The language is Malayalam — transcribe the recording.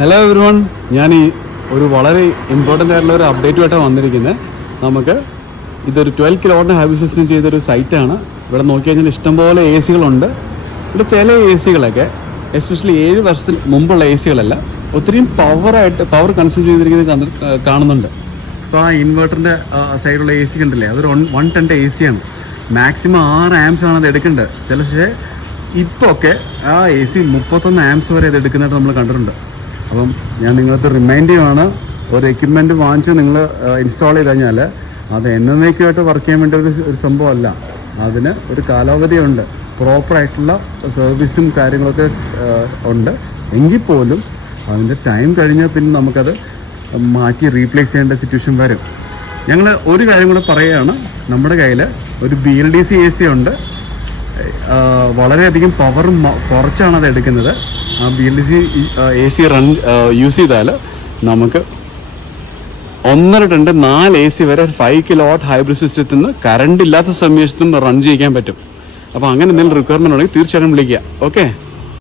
ഹലോ എവരിവൺ, ഞാൻ ഈ ഒരു വളരെ ഇമ്പോർട്ടൻ്റ് ആയിട്ടുള്ള ഒരു അപ്ഡേറ്റുമായിട്ടാണ് വന്നിരിക്കുന്നത്. നമുക്ക് ഇതൊരു 12 കിലോവാട്ടിന് ഹൈബ്രിഡ് സിസ്റ്റം ചെയ്തൊരു സൈറ്റാണ്. ഇവിടെ നോക്കി കഴിഞ്ഞാൽ ഇഷ്ടംപോലെ എ സികളുണ്ട്. ഇവിടെ ചില എ സികളൊക്കെ എസ്പെഷ്യലി 7 വർഷത്തിന് മുമ്പുള്ള എ സികളല്ല, ഒത്തിരിയും പവർ കൺസ്യൂം ചെയ്തിരിക്കുന്നത് കാണുന്നുണ്ട്. അപ്പോൾ ആ ഇൻവേർട്ടറിൻ്റെ സൈഡിലുള്ള എ സി കണ്ടില്ലേ, അതൊരു 110 എ സിയാണ്. മാക്സിമം 6 ആംപ്സ് ആണ് അത് എടുക്കേണ്ടത്. പക്ഷേ ഇപ്പോൾ ഒക്കെ ആ എ സി 31 ആംപ്സ് വരെ ഇത് എടുക്കുന്നതായിട്ട് നമ്മൾ കണ്ടിട്ടുണ്ട്. അപ്പം ഞാൻ നിങ്ങൾക്ക് റിമൈൻഡ് ചെയ്യുവാണ്, ഒരു എക്യുപ്മെൻറ്റ് വാങ്ങിച്ച് നിങ്ങൾ ഇൻസ്റ്റാൾ ചെയ്ത് കഴിഞ്ഞാൽ അത് എന്നേക്കുമായിട്ട് വർക്ക് ചെയ്യാൻ വേണ്ടി ഒരു സംഭവമല്ല. അതിന് ഒരു കാലാവധിയുണ്ട്, പ്രോപ്പറായിട്ടുള്ള സർവീസും കാര്യങ്ങളൊക്കെ ഉണ്ട്. എങ്കിൽ പോലും അതിൻ്റെ ടൈം കഴിഞ്ഞാൽ പിന്നെ നമുക്കത് മാറ്റി റീപ്ലേസ് ചെയ്യേണ്ട സിറ്റുവേഷൻ വരും. ഞങ്ങൾ ഒരു കാര്യം കൂടെ പറയുകയാണ്, നമ്മുടെ കയ്യിൽ ഒരു BLDC AC ഉണ്ട്. വളരെയധികം പവർ കുറച്ചാണ് അത് എടുക്കുന്നത്. ആ BLDC AC യൂസ് ചെയ്താൽ നമുക്ക് 1.5 ടൺ 4 AC വരെ 5 കിലോവാട്ട് ഹൈബ്രിഡ് സിസ്റ്റത്തിൽ നിന്ന് കറണ്ട് ഇല്ലാത്ത സമയത്തും റൺ ചെയ്യിക്കാൻ പറ്റും. അപ്പോൾ അങ്ങനെ എന്തെങ്കിലും റിക്വയർമെൻറ്റ് ഉണ്ടെങ്കിൽ തീർച്ചയായിട്ടും വിളിക്കുക. ഓക്കെ.